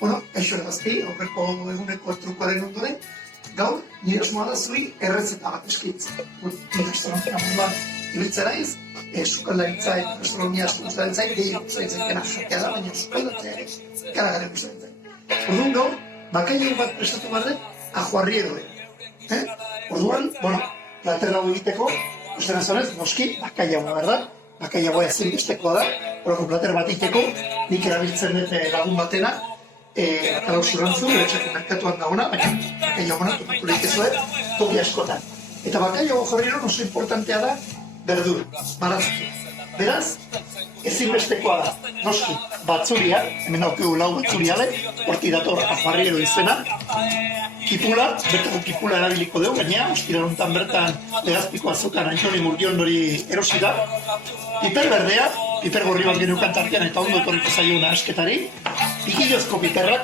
Bueno, eixo erazti, aurreko eguneko trukoaren ondoren, gaur, nire asmoa da zuri errezeta bat eskitzen. Gastronomia munduan ibiltzen naiz, sukaldaritza eta gastronomia sukaldaritza gehiago zaitzen jatea da, baina sukaldatzea ere karagaren zaitzen. Orduan gaur, bakailegu bat prestatu behar dut, ajuarrieroen. Orduan, bueno, plater hau egiteko, usten azonez, noski, bakailagoa behar da. Bakailagoa ezinbestekoa da, horako plater bat egiteko, nik erabiltzen dut lagun batena, Atalau zurrantzu, beretxako merkatuan dagoena, baina bakailagoa topatu lehikezuet toki askotan. Eta bakailago jorriro oso importantea da berdura, barazki. Beraz, ezinbestekoa da, noski, batzuria, hemen aukegu lau batzuriale, horti dator ajuarriero izena, kipula, bertako kipula erabiliko dugu, gainea, ostiraruntan bertan legazpiko azokan Antoni Murdiondori erosi da, piper berdea, piper gorri bat genukan tartean eta ondo etorriko zaiona asketari, ikilozko piperrak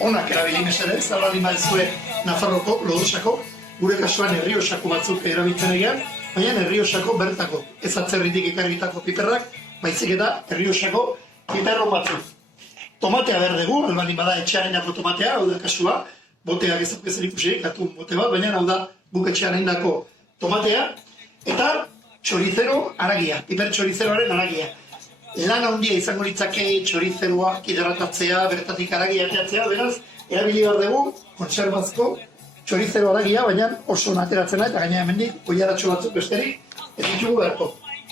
onak erabili mesedez, zaurali maizue Nafarroko, Lodosako, gure kasuan Errioxako batzuk erabiltzen egian, baina Errioxako bertako, ez atzerritik ekarritako piperrak, baizik eta Errioxako piperro batzuk. Tomatea berdegu, albani bada etxearenako tomatea, hau da kasua, boteak ezak ezer ikusirik, atun bote bat, baina hau da guk etxearenako tomatea, eta txorizero haragia, piper txorizeroaren haragia. Lan handia izango litzake txorizeroa hidratatzea, bertatik haragia ateatzea, beraz, erabili behar dugu, kontserbazko txorizero haragia, baina oso nateratzen da, eta gaina hemendik, oiaratxo batzuk besterik, ez ditugu beharko.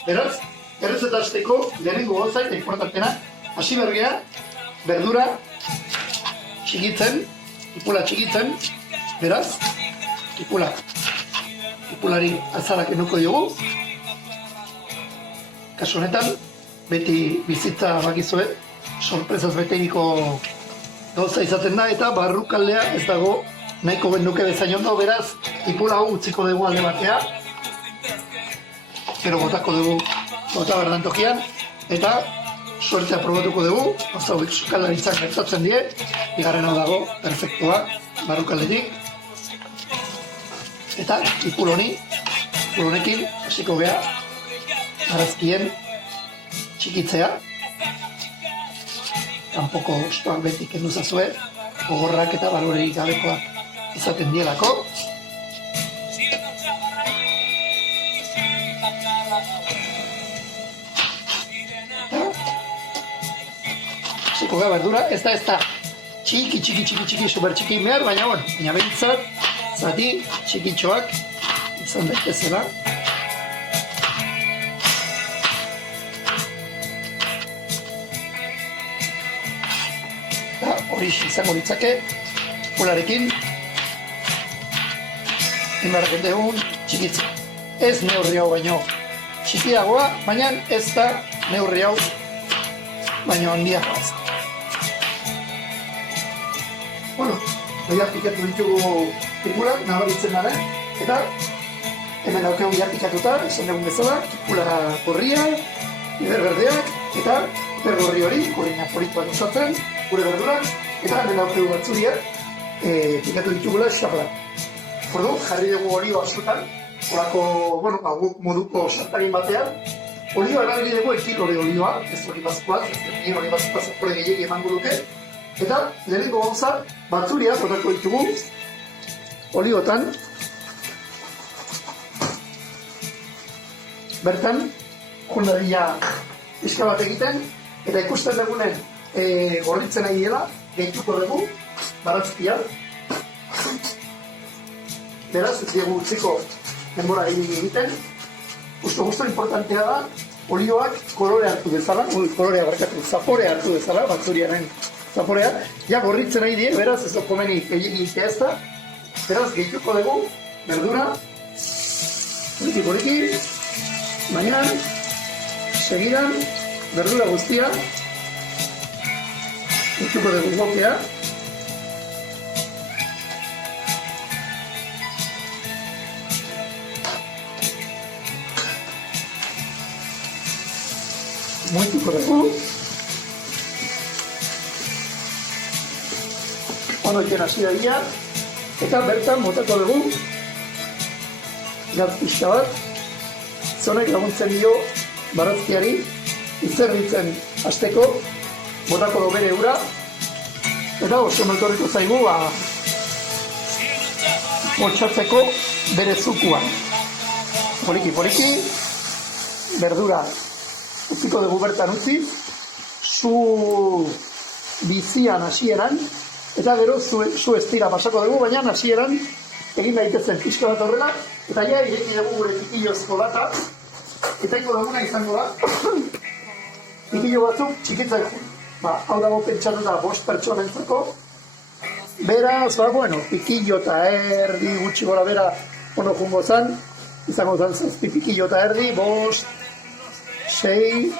Beraz, errezeta hasteko, lehenengo gauza eta importantena, hasi bergea, berdura txikitzen, tipula txikitzen, beraz, tipulari azarak enuko diogu. Kasu honetan, beti bizitza bakizue, sorpresaz beteiko gauza izaten da, eta barrukaldea ez dago nahiko genuke bezain ondo, beraz, tipula hau utziko dugu alde batea, gero botako dugu bota berdan tokian, eta suertea probatuko dugu, oza hobik sukaldaritzak gertatzen die, bigarren hau dago, perfektua, barrukaldetik, eta tipulonekin, hasiko gea, arazkien txikitzea, kanpoko ostoak beti kendu zazue, gogorrak eta balorerik gabekoak izaten dielako. Hasiko gea berdura, ez da txiki, super txiki behar, baina behintzat, zati txikitxoak izan daitezela. Hori izango ditzake, tipularekin, inbarraken degun txikitzen. Ez neurri hau baino txikiagoa, baina ez da neurri hau baino handiagoa. Bueno, behiak pikatu ditugu tipulak, nabaritzen gara, eta hemen daukegu behiak pikatuta, esan dugun bezala, tipula gorria, piper berdeak, eta piper gorri hori, gorina polituan osatzen, gure berdurak, eta hemen daukegu batzuriak pikatu ditugula xapla. Orduan, jarri dugu olio askotan, horako, guk moduko sartarin batean, olioa erabili dugu ekilore olioa, ez hori bazkoaz, ez hori bazkoaz epore gehiagi emango duke, eta lehenengo gauza batzuria botako ditugu oliotan, bertan, jundadia pixka bat egiten, eta ikusten dugunen gorritzen nahi dela, gehituko dugu, baratzkia. Beraz, ez dugu utziko denbora egiten. Justo importantea da, olioak kolore hartu dezala, zapore hartu dezala, batzuriaren zaporea. Ja, gorritzen nahi die, beraz, ez dut komeni egitea ez da. Beraz, gehituko dugu, berdura, poliki, baina, segidan, berdura guztia, gehituko dugu gokea. Moituko dugu. Honoiken hasi daia, eta bertan botako dugu gatz pixka bat. Zonek laguntzen dio barazkiari izerritzen hasteko, botako do bere ura, Eta oso meltorriko zaigu, motxatzeko bere zukua. Poliki, berdura utziko dugu bertan utzi, zu bizian hasieran, eta gero zu estira pasako dugu, baina hasieran egin daitezen pixka bat horrela, eta ja ireki dugu gure pikillozko lata, eta ingo duguna izango da, pikillo batzuk txikitzak, hau dago pentsatuta 5 pertsonentzako, beraz, pikillo eta erdi gutxi gora bera ono jungo zan, izango zan 7 pikillo eta erdi, 5, 6,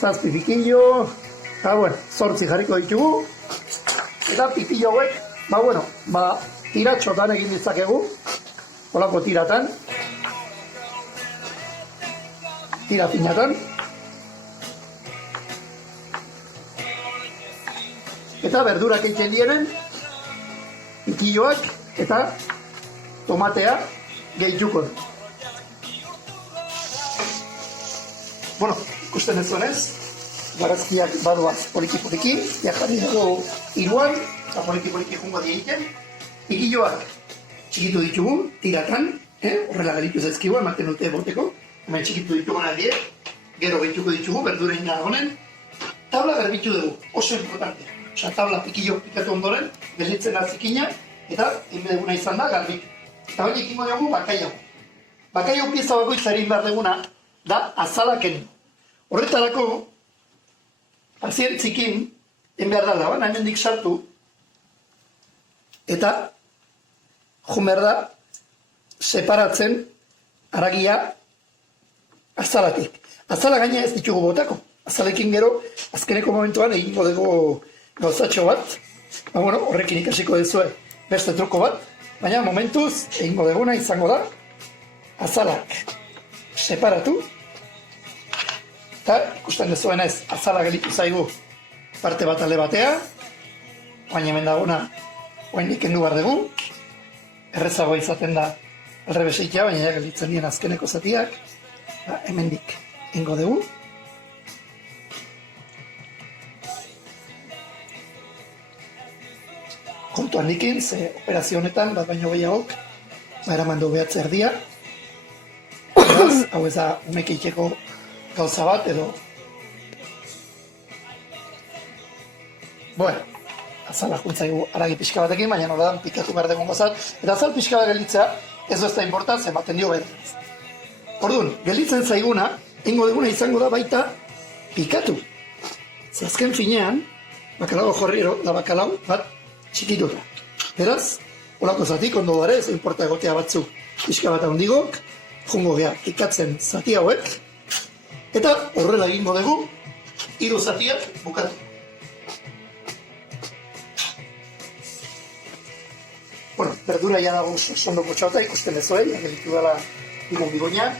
7 pikillo, eta 8 jarriko ditugu, eta pikillo hauek, tiratxotan egin ditzakegu, holako tiratan, tira finatan, eta berdurak egiten dienen, pikilloak eta tomatea gehituko. Ikusten ez zuenez, barazkiak badoaz poliki, jarri dugu iruan, eta poliki jungo diegiten, pikilloak txikitu ditugu, tiratan, horrela galitu zaizkigu, ematen dute boteko, hemen txikitu ditugu nadie, gero gehituko ditugu, berdurain honen, tabla garbitu dugu, oso importantea. Osa, tabla pikillo pikatu ondoren, gelditzen azikina, eta inbe duguna izan da garbitu. Eta hori ekingo dugu bakaiau. Bakaiau pieza bakoitza egin behar duguna, da azalaken. Horretarako, pazientzikin, egin behar da, hemendik sartu, eta behar da separatzen haragia azalatik. Azala gaina ez ditugu botako. Azalekin gero, azkeneko momentuan egingo dugu gauzatxo bat. Horrekin ikasiko duzue beste truko bat. Baina momentuz egingo duguna izango da azalak separatu. Eta ikusten duzuenez azala gelitu zaigu parte bat alde batea. Baina hemen daguna oendik kendu behar dugu. Errezagoa izaten da alrebeseitea, baina gelditzen dien azkeneko zatiak. Hemendik ingo dugu. Kontu handikin, ze operazio honetan, bat baino gehiagok, eraman du behatze erdia. Hau ez da umekeiteko gauza bat, edo... azala juntzaigu aragi pixka batekin, baina noradan pikatu behar dugun gozat. Eta azal pixka bat gelditzea, ez da importaz, ematen dio behar. Orduan, gelditzen zaiguna, ingo duguna izango da baita pikatu. Ze azken finean, bakalau jorriro, da bakalau bat txikituta. Beraz, holako zatik, ondo bare, ez importa egotea batzu pixka bat handigok, jungo gea pikatzen zati hauek, eta horrela egingo dugu, 3 zatiak bukatu. Berdura ya dago sondo potxauta, ikusten ez hori, gelitu dela bigun bigoina,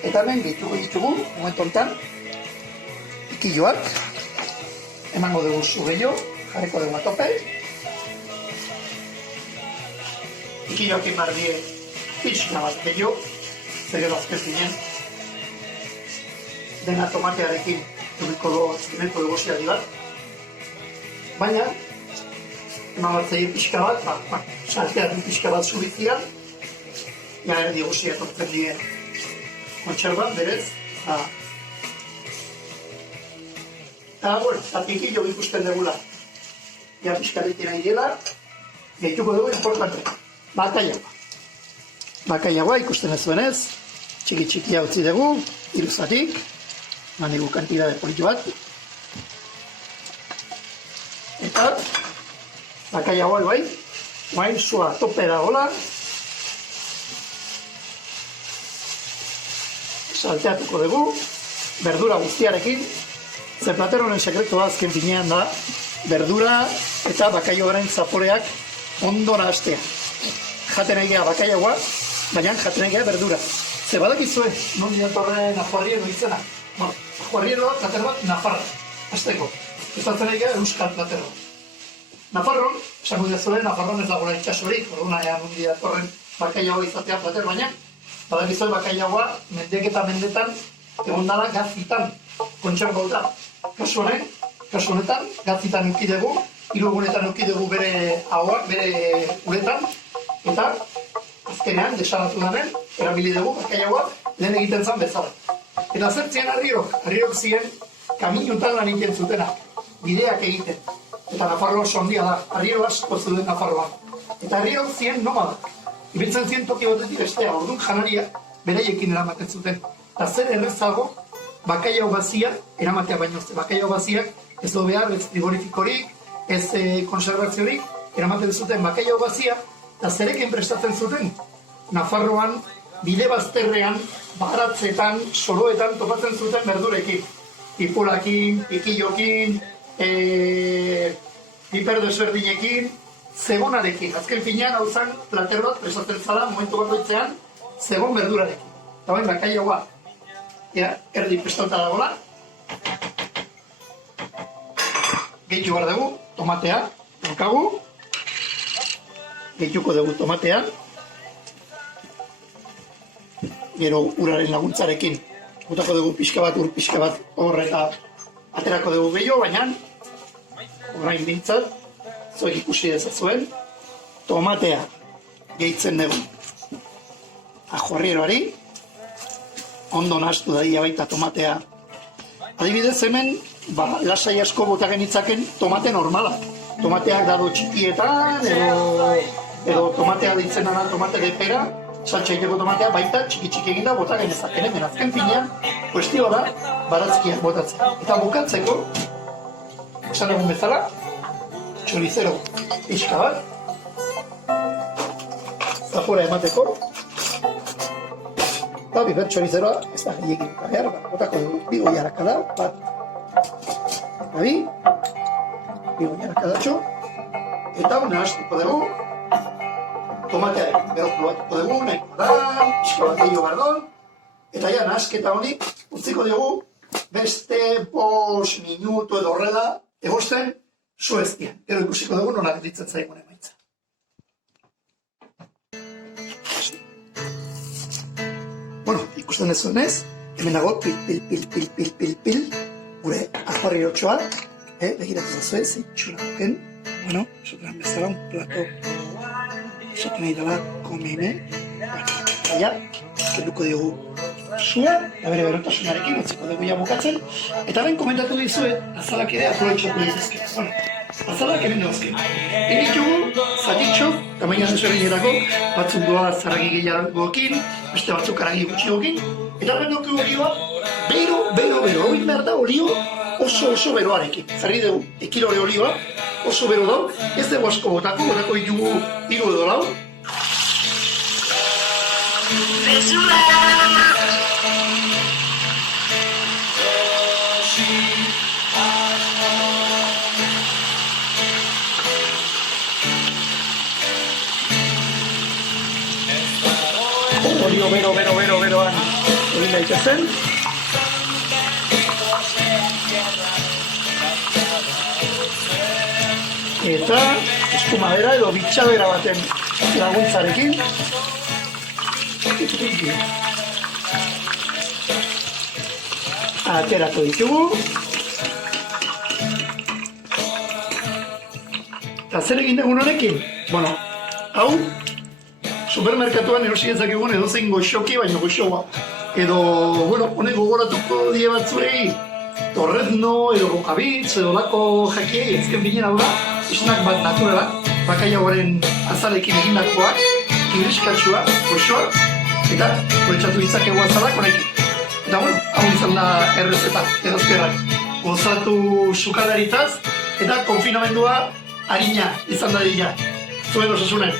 eta hemen gehituko ditugu, momentu honetan, pikilloak, emango dugu zu gehiago, jarriko dugu atope, pikilloak imar die pixka bat gehiago, zegero azkezinen, dena tomatearekin dubiko dugu ziari bat, baina, eman bat zaien pixka bat, saltearen pixka bat zubitzian, ja erdi guzia etortzen dien kontxerban, berez, eta pikillo ikusten dugula, ja pixka ditina idela, gehituko dugu importante, bakaiagoa. Bakaiagoa ikusten ez zuenez, txiki-txikia utzi dugu, 3 zatik, manigu kantidade polito bat, eta bakaiagoa bai, zua tope da gola, salteatuko dugu, berdura guztiarekin, ze plater honen sekretua azken finean da, berdura eta bakaioaren zaporeak ondo nahastea. Jaten egea bakaiagoa, baina jaten egea berdura. Ze badakizue, non diatorren ajuarriero izena. Ajuarriero da, plater bat, Nafarra, azteko. Ez atzen egea euskal plater bat. Nafarron, esango dezuen, Nafarron ez dagoela itxasorik, orduan ean hundi datorren bakaiagoa izatea plater, baina badakizue bakaiagoa mendek eta mendetan egon dala gazitan kontserbauta. Kasu honetan, gazitan eduki dugu, 3 egunetan eduki dugu bere ahoak, bere uretan, eta azkenean, desalatu danen, erabili dugu, bakaiagoa, lehen egiten zen bezala. Eta zer ziren harriok ziren kaminutan lan egiten zutena, bideak egiten. Eta Nafarroa oso handia da, harriok asko zuten Nafarroan. Eta harriok ziren nomadak. Ibiltzen ziren toki batetik bestea, orduan janaria beraiekin eramaten zuten. Eta zer errezago, bakaiau bazia, eramatea baino ze, bakaiau baziak ez du behar, ez frigorifikorik, ez konservaziorik, eramaten zuten bakaiau bazia, eta zerekin prestatzen zuten, Nafarroan, bide bazterrean, baratzetan, soroetan topatzen zuten berdurekin. Pipulakin, pikillokin, piper desberdinekin, zegonarekin. Azken finean, hau zen, plater bat prestatzen zala, momentu bakoitzean, zegon berdurarekin. Eta bain, bakaiagoa, erdi prestauta dagoela. Gehitu behar dugu, tomatea, daukagu. Gehituko dugu tomatea. Gero uraren laguntzarekin. Botako dugu pixka bat, pixka bat, eta aterako dugu gehiago, baina orain bintzat, zuek ikusi dezazuen, tomatea gehitzen dugu. Ajorrieroari, ondo nahastu daia baita tomatea. Adibidez hemen, lasai asko bota genitzaken tomate normala. Tomateak dado txikietan, edo tomatea ditzen dana tomate de pera, saltsa egiteko tomatea baita txiki eginda bota genezaken. Hemen azken finean, kuestioa da, barazkiak botatzea. Eta bukatzeko, esan egun bezala, txorizero pixka bat, zapora emateko, eta biber txorizeroa ez da gehiagin behar, botako dugu, 2 goiarakada, bi goiarakadatxo, eta nahastuko dugu, tomatearen berotu batuko dugu, nahiko da, pixka bat gehiago bardon, eta ja nahasketa honi, utziko dugu, beste 5 minutu edo horrela, egosten, sueztian. Gero ikusiko dugu nola gelditzen zaigun emaitza. Bueno, ikusten dezuenez, hemen dago pil, gure ajorrirotxoa, begiratu zazue, zeitxura duken. Bueno, esotan bezala, un plato, esotan nahi dela, komene, baina, kenduko diogu zua, da bere berotasunarekin, utziko dugu ja bukatzen, eta ben komentatu dizuet, azalak ere aprobetxatu dituzke. Bueno, azalak hemen dauzke. Egitugu, zatitxo, tamaina desberdinerako, batzuk doa zarragi gehiagoekin, beste batzuk aragi gutxioekin, eta ben dugu olioa, bero, hau behar da olio oso beroarekin. Zarri dugu, ekilore olioa, oso bero dau, ez dugu asko botako ditugu 3 edo 4. Olio beroan egin daitezen. Eta eskumadera edo bitxadera baten laguntzarekin aterako ditugu. Eta zer egin dugun honekin? Bueno, hau supermerkatuan erosi ezakegun edozein goxoki, baina goxoa. Edo, bueno, honek gogoratuko die batzurei, torrezno, edo bokabitz, edo lako jakiei, ezken binen hau da, esnak bat naturalak, bakaiagoaren azalekin egindakoak, irriskatsua, goxoa, eta proetxatu ditzakegu azalak honekin. Eta, bueno, hau izan da errezeta, edozkerrak. Gozatu sukalaritaz, eta konfinamendua harina izan dadila. Zuen osasunen.